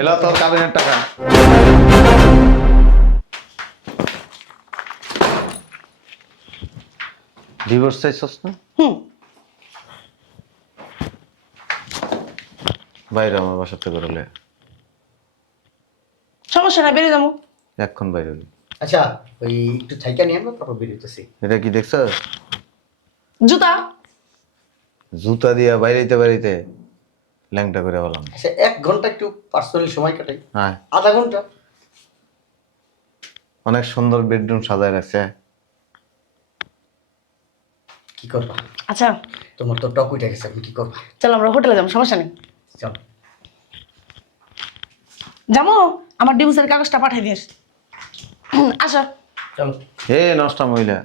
এলো তোর কাবিনের টাকা। ডিভোর্স চাইছস না? বাইরে আমার বাসার থেকে বেরোলে সমস্যা নাই, বেরিয়ে যাবো। এক্ষণ বাইরে হলি। আচ্ছা ওই একটু থাইকা নিয়ে আমরা তারপর বেরোতেছি। এটা কি দেখছ? জুতা জুতা দিয়া বাইরেতে বাইরেতে ল্যাংটা করে বললাম। আচ্ছা 1 ঘন্টা একটু পার্সোনালি সময় কাটাই। হ্যাঁ, আধা ঘন্টা। অনেক সুন্দর বেডরুম সাজায় রাখছে। কি করবা? আচ্ছা তোমার তো টক উঠে গেছে, তুমি কি করবা? চলো আমরা হোটেলে যাবো, সমস্যা নেই। চল। যাবো, আমার ডিভোর্সের কাগজটা পাঠিয়ে দিস। আসো। চলো। হে নষ্টা মহিলা,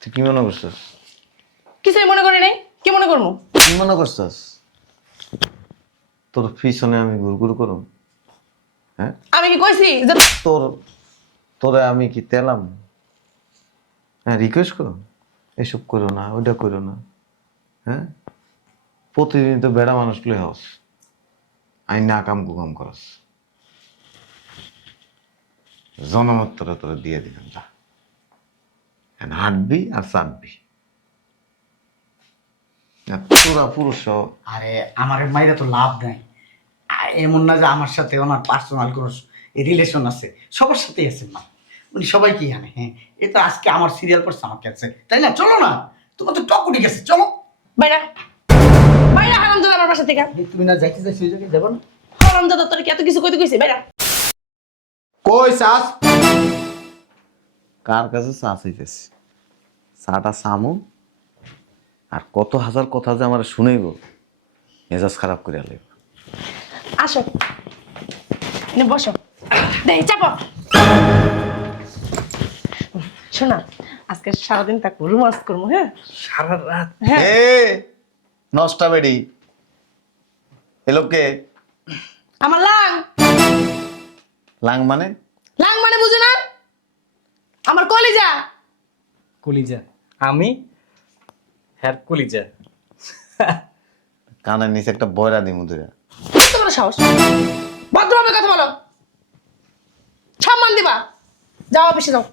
তুই কি মনে করছিস? কিছুই মনে করি নাই, কি মনে করবো? কি মনে করছিস? তোর পিছনে আমি ঘুরঘুর করুম? হ্যাঁ, আমি কি কইছি যে তোরে আমি কি তেলাম? হ্যাঁ, রিকোয়েস্ট করো, এসব করো না, ওইটা করো না। হ্যাঁ, প্রতিদিন তো বেড়া মানুষ লই হস, আই না কাম কুকাম করস। জনমত্তরা তোরা দিয়ে দিলাম, যা হাঁটবি আর চাটবি। আর তোরা পুরুষ আরে আমার মাইরা তো লাভ নাই। এমন না যে আমার সাথে ওনার পার্সোনাল কোনো রিলেশন আছে, সবার সাথেই আছে মা। উনি সবাই কি জানে? হ্যাঁ, এ তো আজকে আমার সিরিয়াল পড়ছে আমার কাছে, তাই না? চলো না, তোমার তো টক উঠে গেছে, চলো। বাইরা বাইরা, হারামজাদা আমার বাসা থেকে। তুমি না যাইতে চাই সেই জায়গায় যাবো না? হারামজাদা, তোর কি এত কিছু কইতে কইছি? বাইরা। কই চাস? কার কাছে চা চাইতেছি? চাটা সামু আর কত হাজার কথা যে আমার শুনেইব, মেজাজ খারাপ করে আলে। আসো, এনে বসো, দেই চাপো। শোনা, আজকে সারাদিন থাকবো, রোমান্স করবো। হ্যাঁ, সারা রাত? হ্যাঁ। এ নষ্টা বেডি, এলোকে আমার লাং লাং মানে? লাং মানে বুঝো না? আমার কলিজা। কলিজা? আমি হ্যার কলিজা? কানের নিচে একটা বয়রা দিমু দুইটা। কত বড় সাহস! ভদ্রভাবে কথা বলো, সম্মান দিবা। যাও অফিসে যাও।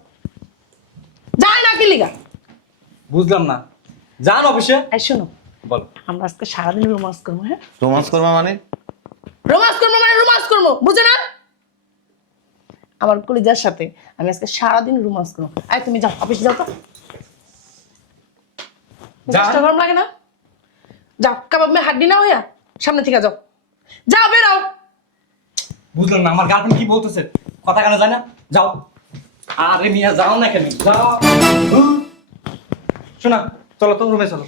যাই না কি লিগা? বুঝলাম না, যান অফিসে। এই শোনো, বল। আমরা আজকে সারাদিন রোমান্স করবো। হ্যাঁ, রোমান্স করবা মানে? রোমান্স করবো মানে রোমান্স করবো, বুঝো না? আমার কলিজার সাথে আমি আজকে সারাদিন রোমান্স করবো। এই তুমি যাও, অফিসে যাও তো। যান। চেষ্টা গরম লাগে না? যাও, কাবাব মে হাড্ডি না হইয়া সামনে থেকে যাও। যাও, বেরাও। বুঝলাম না, আমার গার্লফ্রেন্ড কি বলতেছে, কথা কেন যায় না? যাও। আরে মিয়া যাও না কেন? যাও। শোনা, চলো তো রুমে চলো।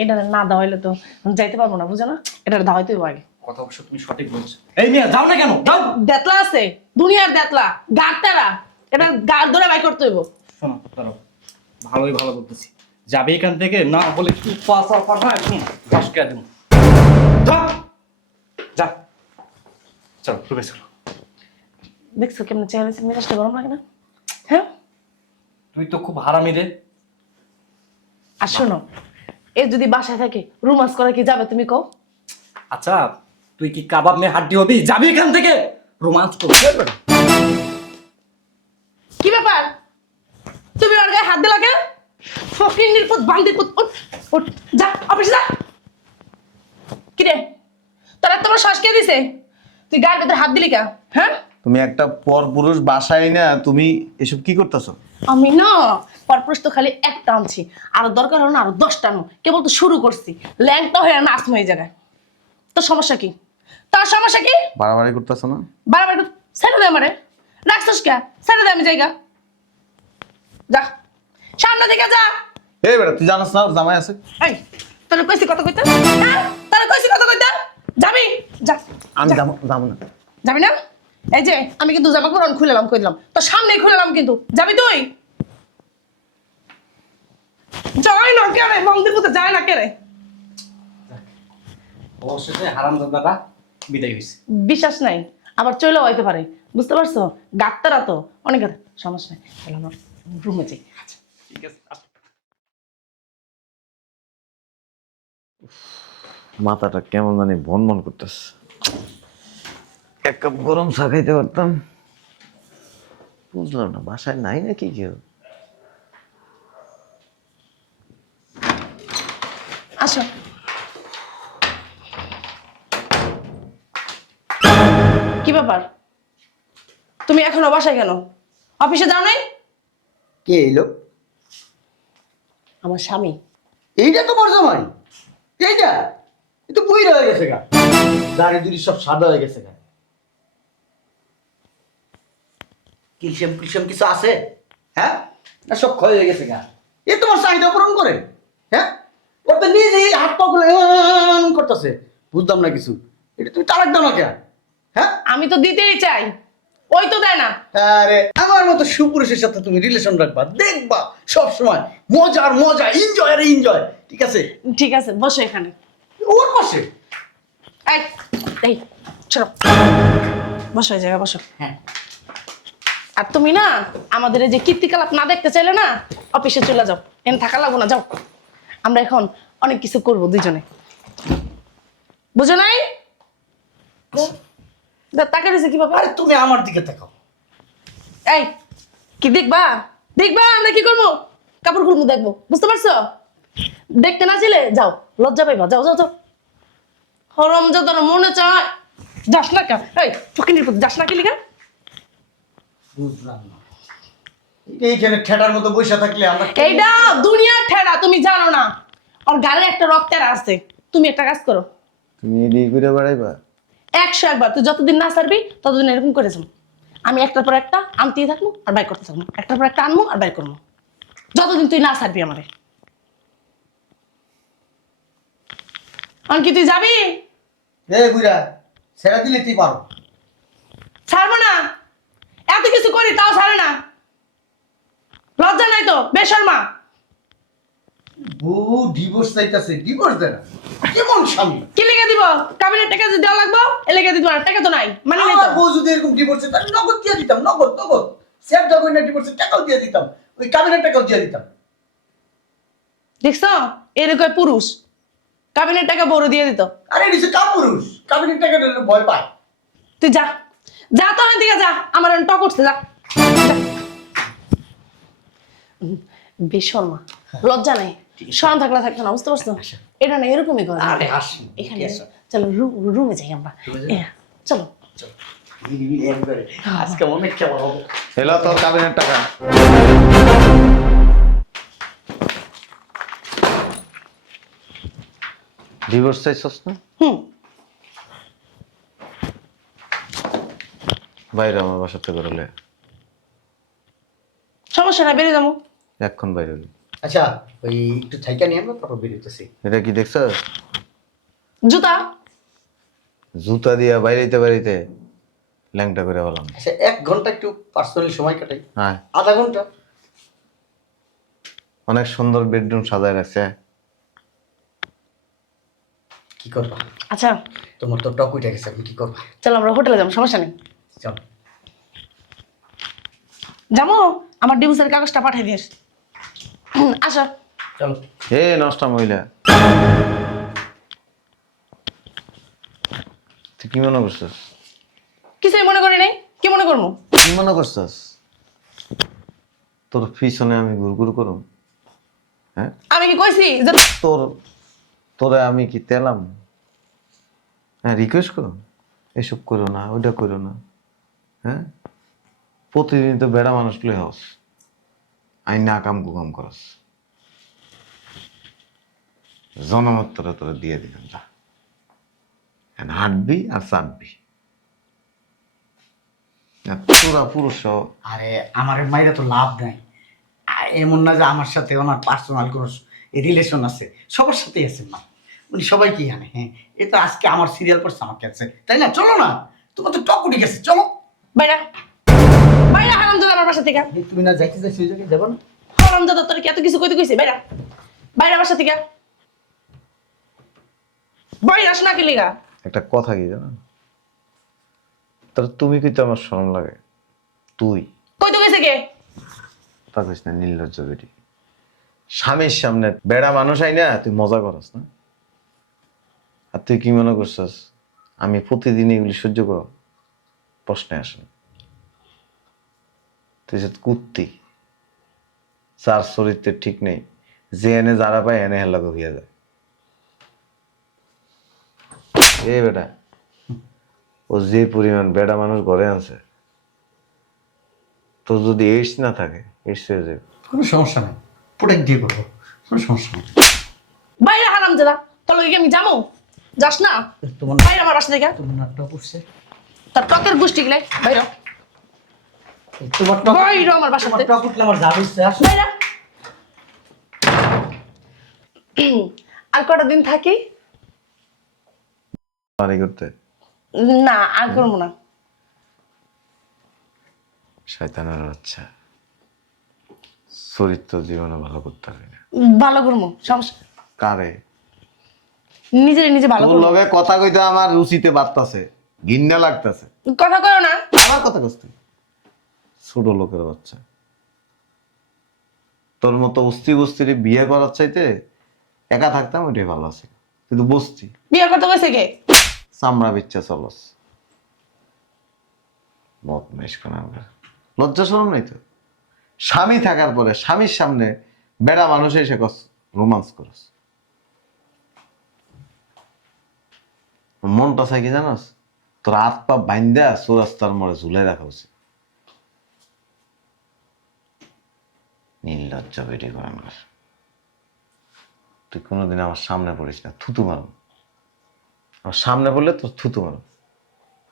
এটা না দাওয়াইলে তো যাইতে পারবো না, বুঝো না? এটা দাওয়াইতে হবে আগে। কথা অবশ্য তুমি সঠিক বলছো। এই মিয়া যাও না কেন? যাও। দেতলা আছে, দুনিয়ার দেতলা, গাড়তারা, এটা গাড় ধরে বাই করতে হইব। শোনো, দাঁড়াও, ভালোই ভালো বলতেছি, যাবে এখান থেকে, না বলে একটু পাশা পাঠা একদম ঘাসকে দেবো। যা, চলো রুমে চলো। দেখছো কেমন চেহারা, মেজাজটা গরম লাগে না? হ্যাঁ, তুই তো খুব হারামি রে। আর শোনো, এ যদি বাসায় থাকে রোমান্স করা কি যাবে তুমি কও? আচ্ছা, তুই কি কাবাব নিয়ে হাড্ডি হবি? যাবি এখান থেকে, রোমান্স করবি। কি ব্যাপার, তুমি ওর গায়ে হাত দিলা কেন? ফকির নির্পদ বান্দির পুত, উঠ উঠ, যা অফিসে যা। কি রে, তোর এত বড় শ্বাস কে দিছে? তুই গায়ের ভিতরে হাত দিলি কেন? হ্যাঁ, তুমি একটা পরপুরুষ বাসায় না, তুমি এসব কি করতেছো? আমি না পরপুরুষ তো খালি একটা আনছি, আরো দরকার হলো না আরো 10টা আনো, কেবল তো শুরু করছি। ল্যাংটা হয়ে নাচমো এই জায়গায়। তোর সমস্যা কি? তোর সমস্যা কি? বাড়াবাড়ি করতেছো না? বারবার ছেড়ে দে আমারে, রাখছিস কে? ছেড়ে দে, আমি জায়গা যা, সামনে দিকে যা। এই বেটা, তুই জানাস না ওর জামাই আছে? এই, তোর কইছি কথা কইতে? হ্যাঁ, তোর কইছি কথা কইতে? যাবি? যা। আমি যা। যাবো না। যাবি না? এই যে আমি কিন্তু জামা কাপড় খুলেলাম, কই দিলাম তোর সামনেই খুলেলাম, কিন্তু যাবি তুই? যায় না কে রে, মন্দির পুতে যায় না কে রে? অবশেষে হারামজাদাটা বিদায় হয়েছে। বিশ্বাস নাই, আবার চলেও হইতে পারে, বুঝতে পারছো? গাত্তারা তো অনেক কথা, সমস্যা নাই, চলো আমার রুমে যাই। ঠিক আছে, আসো। মাথাটা কেমন জানি ভন ভন করতেছে। এক কাপ গরম চা খাইতে পারতাম। বুঝলাম না, বাসায় নাই নাকি কেউ? আসো। কি ব্যাপার, তুমি এখনো বাসায় কেন? অফিসে যাও নাই? কে এলো? আমার স্বামী। এইটা তো বড় জামাই। এইটা এ তো বই রয়ে গেছে গা, দাড়ি দুড়ি সব সাদা হয়ে গেছে গা। কিলসেম কিলসেম কিছু আছে? হ্যাঁ, না সব ক্ষয় হয়ে গেছে গা। এ তোমার চাহিদা পূরণ করে? হ্যাঁ, ও তো নিজেই হাত পা গুলো করতেছে। বুঝলাম না কিছু। এটা তুমি তালাক দাও না কেন? হ্যাঁ, আমি তো দিতেই চাই, ওই তো দেয় না। আরে আমার মতো সুপুরুষের সাথে তুমি রিলেশন রাখবা, দেখবা সব সময় মজার মজা, এনজয় আর এনজয়। ঠিক আছে? ঠিক আছে, বসো এখানে। ওর পাশে। এই এই চলো, বসো, এই জায়গায় বসো। হ্যাঁ, আর তুমি না আমাদের এই যে কীর্তিকলাপ না দেখতে চাইলে না, অফিসে চলে যাও, এখানে থাকা লাগবো না, যাও। আমরা এখন অনেক কিছু করব দুজনে, বুঝো নাই? তাকে রয়েছে কিভাবে? আরে তুমি আমার দিকে তাকাও। এই কি দেখবা? দেখবা আমরা কি করবো? কাপড় খুলবো, দেখবো, বুঝতে পারছো? দেখতে না ছিলে যাও, লজ্জা পাইবা, যাও যাও যাও। হরম যত মনে চায় যাস না কেন? এই ফকিনির প্রতি যাস না কি লিখা? বুঝলাম না, এইখানে ঠেটার মতো বসে থাকলে আমরা এইটা দুনিয়ার ঠেলা, তুমি জানো না? ওর গালে একটা রক্তের আছে। তুমি একটা কাজ করো, তুমি এদিকে ঘুরে বেড়াইবা? 101 বার তুই যতদিন না ছাড়বি ততদিন এরকম করে যাবো। আমি একটার পর একটা আনতেই থাকবো আর বাই করতে থাকবো, একটার পর একটা আনবো আর বাই করবো, যতদিন তুই না ছাড়বি আমারে। কি তুই যাবি? এ বুইরা ছেড়ে দিলে তুই পারো। ছাড়বো না, এত কিছু করি তাও ছাড়ে না, লজ্জা নাই তো? বেশর্মা। বউ ডিভোর্স চাইতাছে, ডিভোর্স দে না। কেমন স্বামী? কি লিখে দিব? কাবিনের টাকা যদি দেওয়া লাগবো এ লিখে দিব না, টাকা তো নাই, মানে নাই আমার তো। বউ যদি এরকম ডিভোর্সে তাহলে নগদ দিয়ে দিতাম, নগদ নগদ। সেট যখন না ডিভোর্সের টাকাও দিয়ে দিতাম, ওই কাবিনের টাকাও দিয়ে দিতাম। দেখছো, এরকম পুরুষ কাবিনের টাকা বড় দিয়ে দিত। আরে এটা হচ্ছে কাপুরুষ, কাবিনের টাকাটা ভয় পায়। তুই যা, যা তো ওখান থেকে যা, আমার টক উঠছে, যা। বেশর্মা, লজ্জা নাই, শরম থাকলে থাকতো না, বুঝতে পারছো? এটা না এরকমই করে। আরে হাসি এখানে চলো, রুমে যাই আমরা। চলো। একবারে আজকে অনেক খেলা হবে। এলো তোর কাবিনের টাকা। ডিভোর্স চাইছস না? হুম, বাইরে আমার বাসা থেকে বেরোলে সমস্যা না, বেরিয়ে যাবো। এক্ষণ বাইরে হলি। আচ্ছা, ওই একটু থাইকা নিয়ে আমরা তারপর বেরোতেছি। এটা কি দেখছ? জুতা জুতা দিয়া বাইরেতে বাইরেতে ল্যাংটা করে বললাম। আচ্ছা, 1 ঘন্টা একটু পার্সোনালি সময় কাটাই। হ্যাঁ, আধা ঘন্টা। অনেক সুন্দর বেডরুম সাজায় রাখছে। কি করবা? আচ্ছা তোমার তো টক উঠে গেছে, এখন কি করবা? চলো আমরা হোটেলে যাবো, সমস্যা নেই। চল। যাবো, আমার ডিভোর্সের কাগজটা পাঠিয়ে দিস। আসো। চলো। এ নষ্টা মহিলা, তুই কি মনে করছিস? কিছুই মনে করি নাই, কি মনে করবো? কি মনে করছিস? তোর পিছনে আমি ঘুরঘুর করুম? হ্যাঁ, আমি কি কইছি যে তোরে আমি কি তেলাম? হ্যাঁ, রিকোয়েস্ট করো, এসব করো না, ওইটা করো না। হ্যাঁ, প্রতিদিন তো বেড়া মানুষগুলো হস, আই না কাম কুকাম করস। জনমত তোরা দিয়ে দিলাম, যা এখন হাঁটবি আর চাটবি। আর তোরা পুরুষ আরে আমার মাইরা তো লাভ নাই। এমন না যে আমার সাথে ওনার পার্সোনাল কোনো রিলেশন আছে, সবার সাথেই আছে মা। উনি সবাই কি জানে? হ্যাঁ, এ তো আজকে আমার সিরিয়াল পড়ছে আমার কাছে, তাই না? চলো না, তোমার তো টক উঠে গেছে, চলো। বাইরা, বাইরা হারামজাদা আমার বাসা থেকে। তুমি না যাইতে চাই সেই জায়গায় যাবো না? হারামজাদা, তোর কি এত কিছু কইতে কইছি? বাইরা, বাইরা বাসা থেকে। বাইরে আস না কি লিগা? একটা কথা কি জানো, তাহলে তুমি কিন্তু আমার শরম লাগে। তুই কইতে কইছে কে? তা কইস না, নির্লজ্জ বেটি। স্বামীর সামনে বেড়া মানুষ আই না তুই মজা করস না। আর তুই কি মনে করছিস আমি প্রতিদিন এগুলি সহ্য করো? প্রশ্নে আসে না। তুই যে কুত্তি, যার চরিত্রের ঠিক নেই, যে এনে যারা পায় এনে হেলাকে হইয়া যায়। এ বেটা, ও যে পরিমাণ বেটা মানুষ ঘরে আনছে, তোর যদি এইডস না থাকে এইডস হয়ে যাবে। কোনো সমস্যা নেই, প্রোটেক্ট দিয়ে করবো, কোনো সমস্যা নেই। বাইরে হারাম জাদা, তোর লগে আমি যাবো? যাস না তোমার বাইরে আমার বাসা থেকে। তোমার নাটক করছে, তোর টকের গোষ্ঠী গিলাই বাইরে তোমার বাইরে আমার বাসা থেকে। টক উঠলে আমার যাবে ইচ্ছে, আসো। বাইরে। আর কটা দিন থাকি? পানি করতে না আর করবো না। শয়তানের বাচ্চা, চরিত্র জীবনে ভালো করতে পারবি না। ভালো করবো, সমস্যা কারে? নিজের নিজে ভালো তোর করবো। লগে কথা কইতে আমার রুচিতে বাড়তাছে, ঘৃণা লাগতাছে। কথা করো না। আমার কথা কস তুই? ছোট লোকের বাচ্চা, তোর মতো অস্থি বস্তির বিয়ে করার চাইতে একা থাকতাম ওইটাই ভালো আছে। কিন্তু বস্তি বিয়ে করতে গেছে কে? চামড়া বিচ্ছা চলস, বদমেশ কোনা। লজ্জা শরম নাই তো? স্বামী থাকার পরে স্বামীর সামনে বেড়া মানুষ এসে কস রোমান্স করস। মনটা চাই কি জানোস? তোর হাত পা বাইন্দা চোরাস্তার মোড়ে ঝুলে রাখা উচিত। নির্লজ্জা বেটি করানোর। তুই কোনোদিন আমার সামনে পড়িস না, থুতু মারো। আমার সামনে পড়লে তোর থুতু মারো।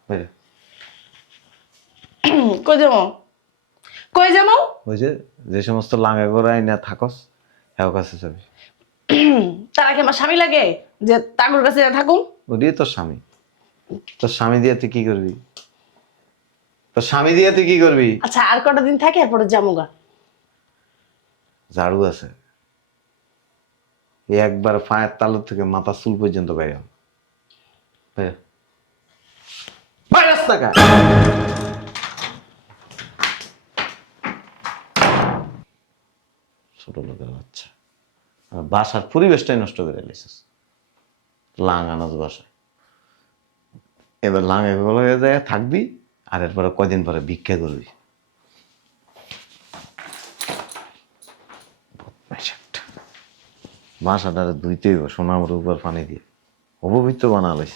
বুঝলি? কই যাবো? কই যাবো? ওই যে সমস্ত লাঙে গোড়ায় না থাকস, হ্যাঁ কাছে যাবি। তার আগে আমার স্বামী লাগে যে তাগুর কাছে থাকুন? ওটাই তোর স্বামী। তোর স্বামী দিয়ে তুই কি করবি? তোর স্বামী দিয়ে তুই কি করবি? আচ্ছা আর কটা দিন থাকে এরপরে যামুগা। ঝাড়ু আছে, এই একবার পায়ের তালু থেকে মাথা চুল পর্যন্ত বাইরে রাস্তা কা ছোট লোকের বাচ্চা, আর বাসার পরিবেশটাই নষ্ট করে এলিছিস। লাঙানোজ বাসায় এবার লাঙে গুলো যায় থাকবি, আর এরপরে কয়দিন পরে ভিক্ষা করবি। বাসাটারে ধুইতেই সোনামুর উপর পানি দিয়ে অপবিত্র বানালিস।